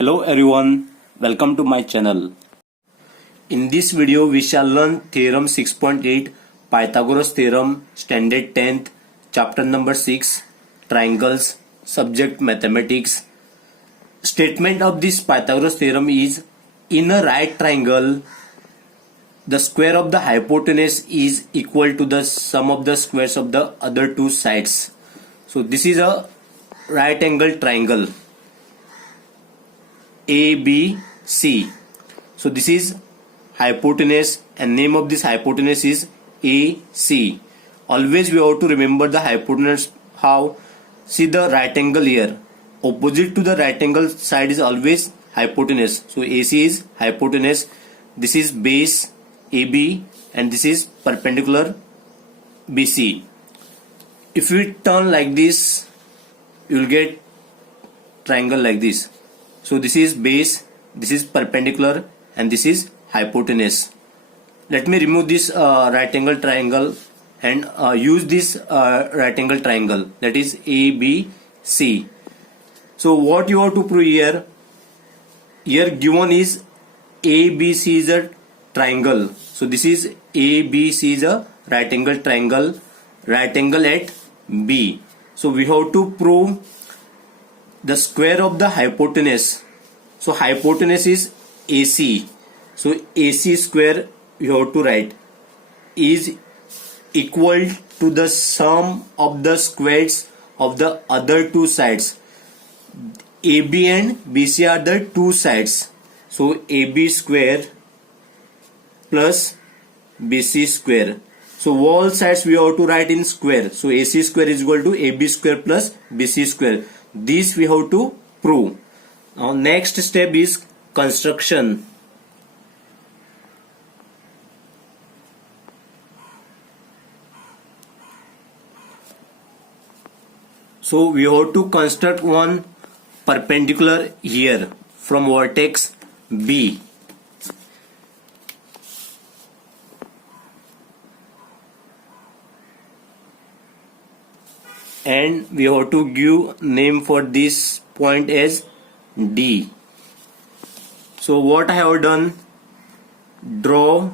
Hello everyone, welcome to my channel. In this video we shall learn theorem 6.8 Pythagoras theorem, standard 10th, chapter number 6, triangles, subject mathematics. Statement of this Pythagoras theorem is, in a right triangle the square of the hypotenuse is equal to the sum of the squares of the other two sides. So this is a right angle triangle ABC. So this is hypotenuse and name of this hypotenuse is AC. Always we have to remember the hypotenuse. How? See the right angle here. Opposite to the right angle side is always hypotenuse. So AC is hypotenuse. This is base AB and this is perpendicular BC. If we turn like this, you will get triangle like this. So this is base, this is perpendicular and this is hypotenuse. Let me remove this right angle triangle and use this right angle triangle, that is ABC. So what you have to prove here? Here given is ABC is a triangle. So this is ABC is a right angle triangle, right angle at B. So we have to prove the square of the hypotenuse. So hypotenuse is AC. So AC square you have to write is equal to the sum of the squares of the other two sides. AB and BC are the two sides. So AB square plus BC square. So all sides we have to write in square. So AC square is equal to AB square plus BC square. This we have to prove. Now next step is construction. So we have to construct one perpendicular here from vertex B. And we have to give name for this point as D. So what I have done, draw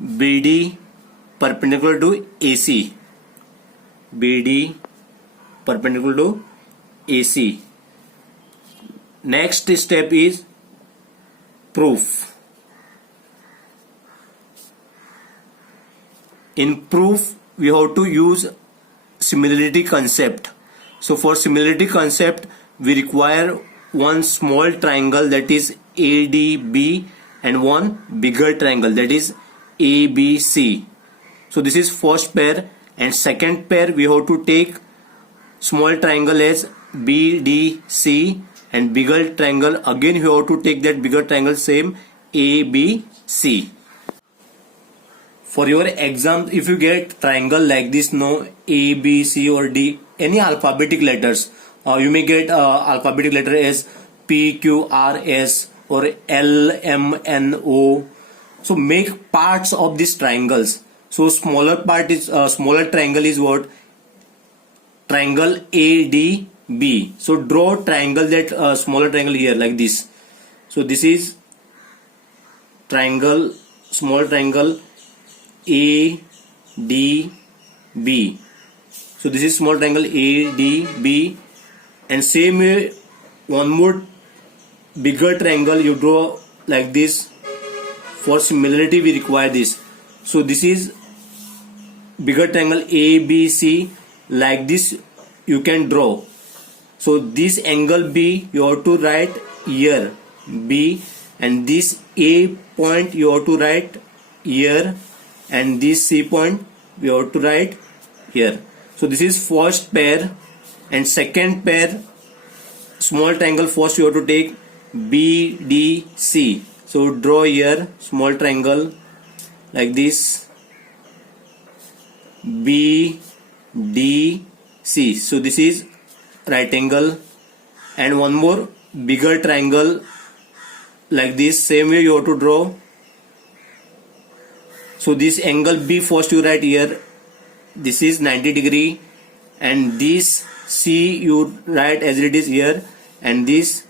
BD perpendicular to AC. BD perpendicular to AC. Next step is proof. In proof we have to use similarity concept. So for similarity concept we require one small triangle, that is ADB, and one bigger triangle, that is ABC. So this is first pair, and second pair we have to take small triangle as BDC and bigger triangle again we have to take that bigger triangle same ABC. For your exam, if you get triangle like this, no, A, B, C or D, any alphabetic letters, you may get alphabetic letter as P, Q, R, S or L, M, N, O. So make parts of these triangles. So smaller part is smaller triangle is what? Triangle ADB. So draw triangle, that smaller triangle here like this. So this is triangle, small triangle ADB. So this is small triangle ADB, and same way one more bigger triangle you draw like this. For similarity we require this. So this is bigger triangle ABC, like this you can draw. So this angle B you have to write here B, and this A point you have to write here, and this C point we have to write here. So this is first pair, and second pair small triangle first you have to take BDC. So draw here small triangle like this BDC. So this is right angle, and one more bigger triangle like this, same way you have to draw. So this angle B first you write here, this is 90 degree, and this C you write as it is here, and this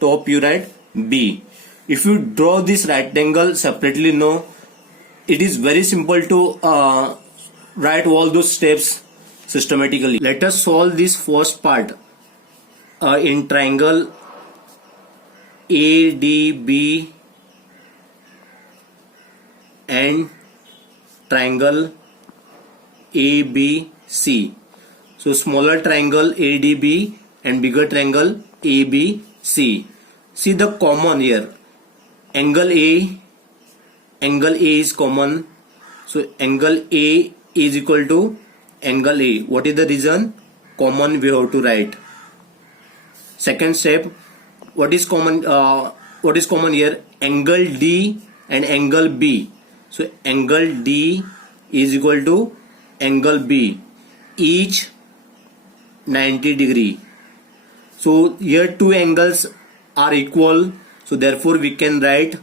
top you write B. If you draw this right angle separately, no, it is very simple to write all those steps systematically. Let us solve this first part in triangle ADB and triangle ABC. So smaller triangle ADB and bigger triangle ABC. See the common here. Angle A is common. So angle A is equal to angle A. What is the reason? Common we have to write. Second step, what is common? What is common here? Angle D and angle B. So angle D is equal to angle B, each 90 degree. So here two angles are equal. So therefore we can write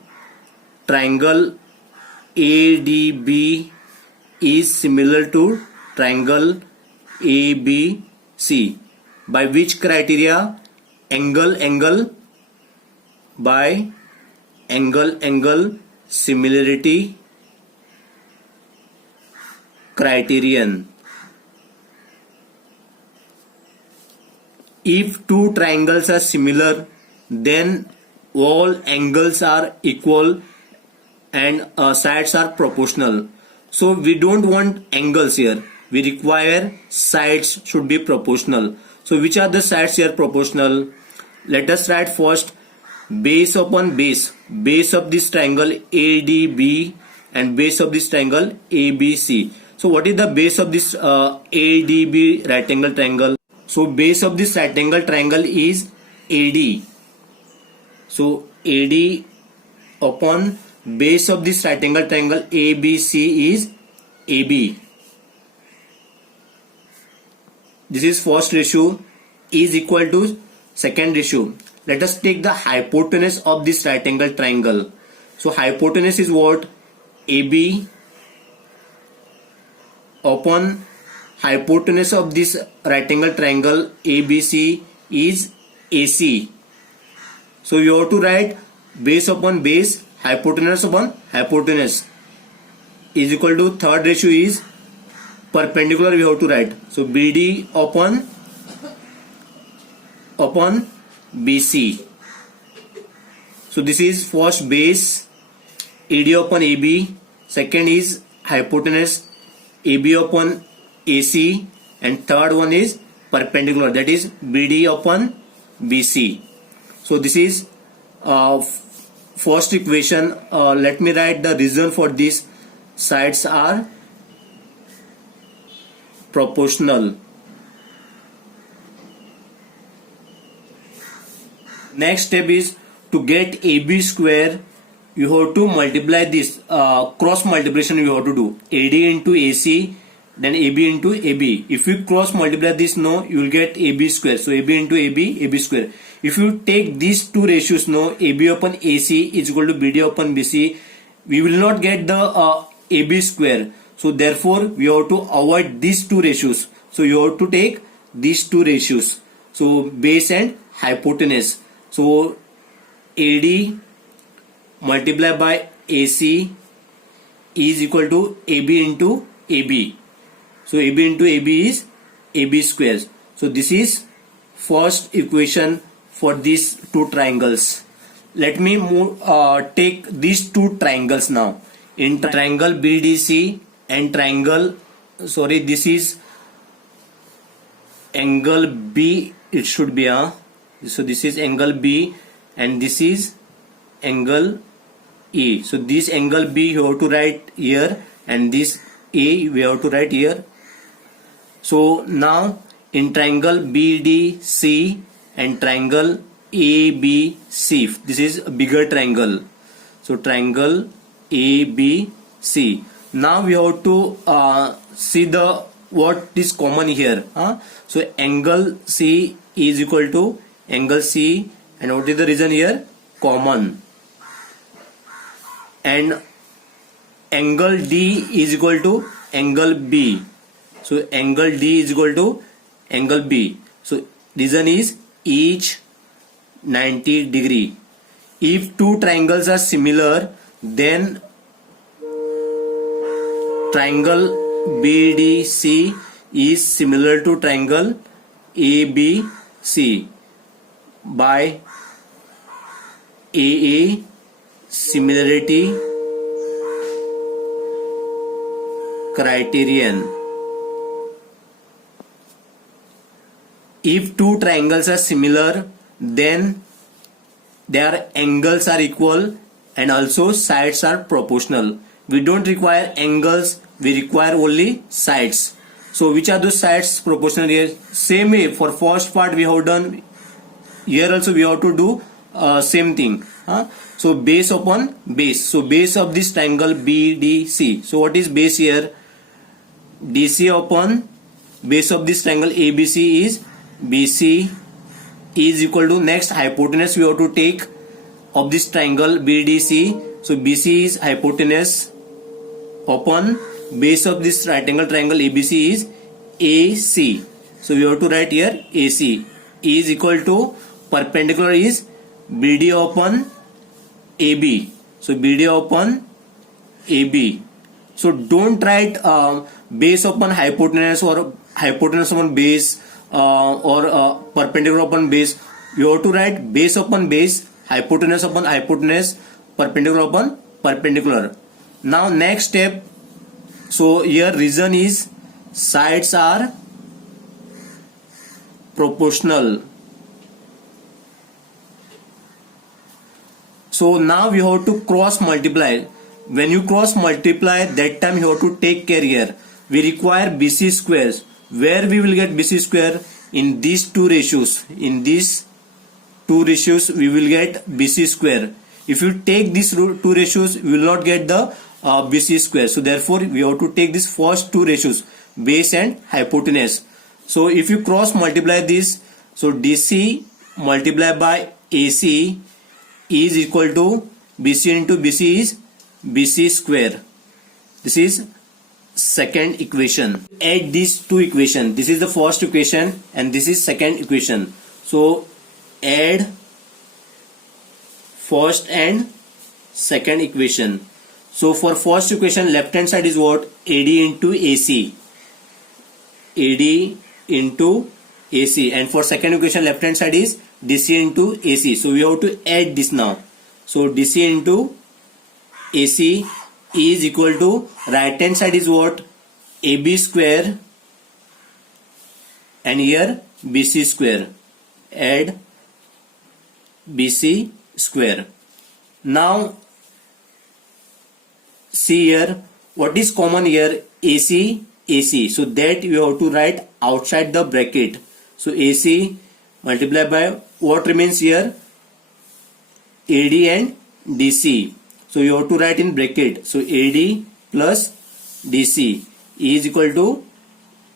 triangle ADB is similar to triangle ABC. By which criteria? Angle by angle similarity criterion. If two triangles are similar, then all angles are equal and sides are proportional. So we don't want angles here. We require sides should be proportional. So which are the sides here proportional? Let us write first base upon base. Base of this triangle ADB and base of this triangle ABC. So what is the base of this ADB right angle triangle? So base of this right angle triangle is AD. So AD upon base of this right angle triangle ABC is AB. This is first ratio is equal to second ratio. Let us take the hypotenuse of this right angle triangle. So hypotenuse is what? AB upon hypotenuse of this right angle triangle ABC is AC. So you have to write base upon base, hypotenuse upon hypotenuse is equal to third ratio is perpendicular we have to write. So BD upon BC. So this is first base AD upon AB, second is hypotenuse AB upon AC, and third one is perpendicular, that is BD upon BC. So this is first equation. Let me write the reason for this. Sides are proportional. Next step is to get AB square. You have to multiply this, cross multiplication you have to do. AD into AC, then AB into AB. If you cross multiply this, no, you will get AB square. So AB into AB, AB square. If you take these two ratios, no, AB upon AC is equal to BD upon BC, we will not get the AB square. So therefore we have to avoid these two ratios. So you have to take these two ratios. So base and hypotenuse. So AD multiplied by AC is equal to AB into AB. So AB into AB is AB squares. So this is first equation for these two triangles. Let me take these two triangles now. In triangle BDC and triangle, sorry, this is angle B, it should be so this is angle B and this is angle E. So this angle B you have to write here and this A we have to write here. So now in triangle BDC and triangle ABC, this is a bigger triangle. So triangle ABC. Now we have to see the what is common here. So angle C is equal to angle C, and what is the reason here? Common. And angle D is equal to angle B. So angle D is equal to angle B. So reason is each 90 degree. If two triangles are similar, then triangle BDC is similar to triangle ABC by AA similarity criterion. If two triangles are similar, then their angles are equal and also sides are proportional. We don't require angles, we require only sides. So which are those sides proportional here? Same way for first part we have done, here also we have to do same thing. So base upon base. So base of this triangle BDC. So what is base here? DC upon base of this triangle ABC is BC is equal to, next hypotenuse we have to take of this triangle BDC. So BC is hypotenuse upon base of this right angle triangle ABC is AC. So we have to write here AC is equal to, perpendicular is BD upon AB. So BD upon AB. So don't write base upon hypotenuse or hypotenuse upon base or perpendicular upon base. You have to write base upon base, hypotenuse upon hypotenuse, perpendicular upon perpendicular. Now next step, so here reason is sides are proportional. So now we have to cross multiply. When you cross multiply, that time you have to take care here. We require BC squares. Where we will get BC square? In these two ratios. In these two ratios we will get BC square. If you take these two ratios, you will not get the BC square. So therefore we have to take these first two ratios, base and hypotenuse. So if you cross multiply this, so DC multiplied by AC is equal to BC into BC is BC square. This is second equation. Add these two equations. This is the first equation and this is second equation. So add first and second equation. So for first equation, left hand side is what? AD into AC. AD into AC. And for second equation, left hand side is DC into AC. So we have to add this now. So DC into AC is equal to, right hand side is what? AB square and here BC square. Add BC square. Now see here, what is common here? AC, AC. So that you have to write outside the bracket. So AC multiplied by what remains here? AD and DC. So you have to write in bracket. So AD plus DC is equal to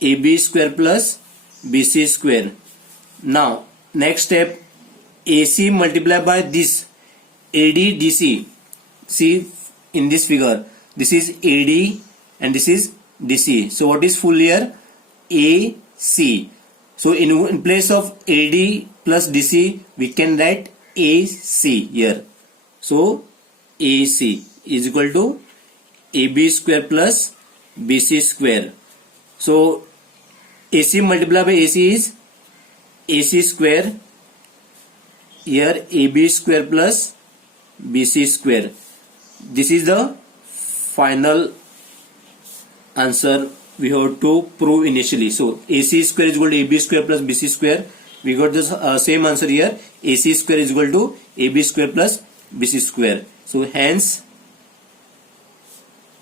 AB square plus BC square. Now next step, AC multiplied by this AD DC. See in this figure, this is AD and this is DC. So what is full here? AC. So in place of AD plus DC, we can write AC here. So AC is equal to AB square plus BC square. So AC multiplied by AC is AC square. Here AB square plus BC square. This is the final answer we have to prove initially. So AC square is equal to AB square plus BC square. We got the same answer here. AC square is equal to AB square plus BC square. So hence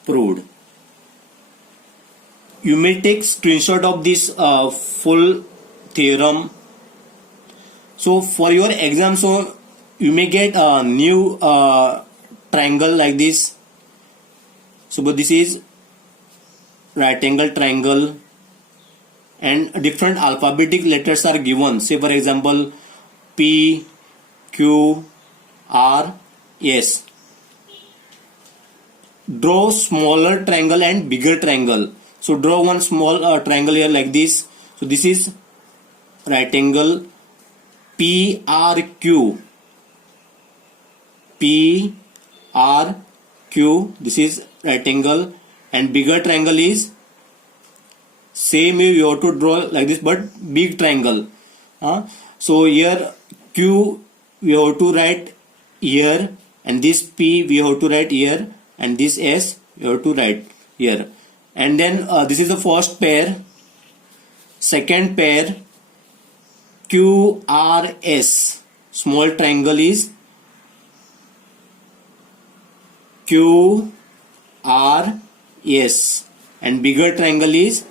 proved. You may take screenshot of this full theorem. So for your exam, so you may get a new triangle like this. So but this is right angle triangle and different alphabetic letters are given. Say for example P, Q, R, S. Draw smaller triangle and bigger triangle. So draw one small triangle here like this. So this is right angle PRQ. PRQ. This is rectangle, and bigger triangle is same way you have to draw like this, but big triangle. So here Q we have to write here, and this P we have to write here, and this S we have to write here. And then this is the first pair. Second pair, QRS. Small triangle is QRS, and bigger triangle is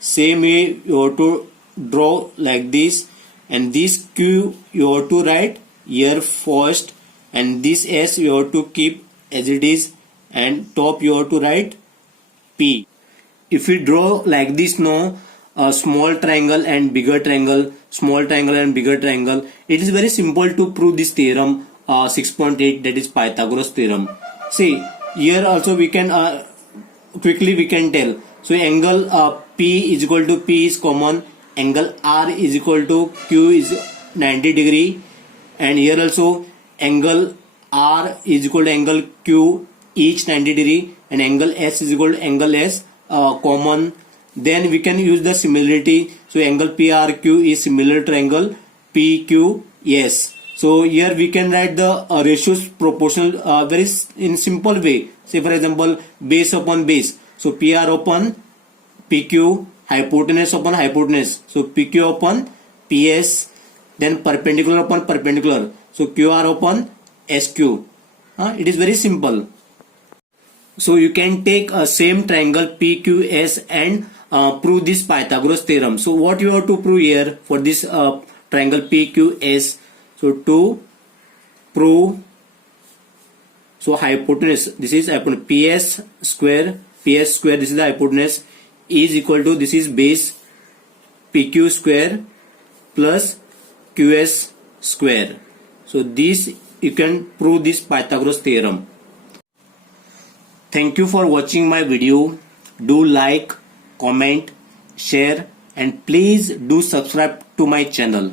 same way you have to draw like this, and this Q you have to write here first, and this S you have to keep as it is, and top you have to write P. If we draw like this, no, a small triangle and bigger triangle, small triangle and bigger triangle, it is very simple to prove this theorem 6.8, that is Pythagoras theorem. See, here also we can quickly we can tell. So angle P is equal to P is common, angle R is equal to Q is 90 degree, and here also angle R is equal to angle Q, each 90 degree, and angle S is equal to angle S common. Then we can use the similarity. So angle PRQ is similar to angle PQS. So here we can write the ratios proportional very in simple way. Say for example, base upon base. So PR upon PQ, hypotenuse upon hypotenuse. So PQ upon PS. Then perpendicular upon perpendicular. So QR upon SQ. It is very simple. So you can take a same triangle PQS and prove this Pythagoras theorem. So what you have to prove here for this triangle PQS? So to prove, so hypotenuse, this is hypotenuse, PS square, this is the hypotenuse, is equal to, this is base, PQ square plus QS square. So this you can prove this Pythagoras theorem. Thank you for watching my video. Do like, comment, share, and please do subscribe to my channel.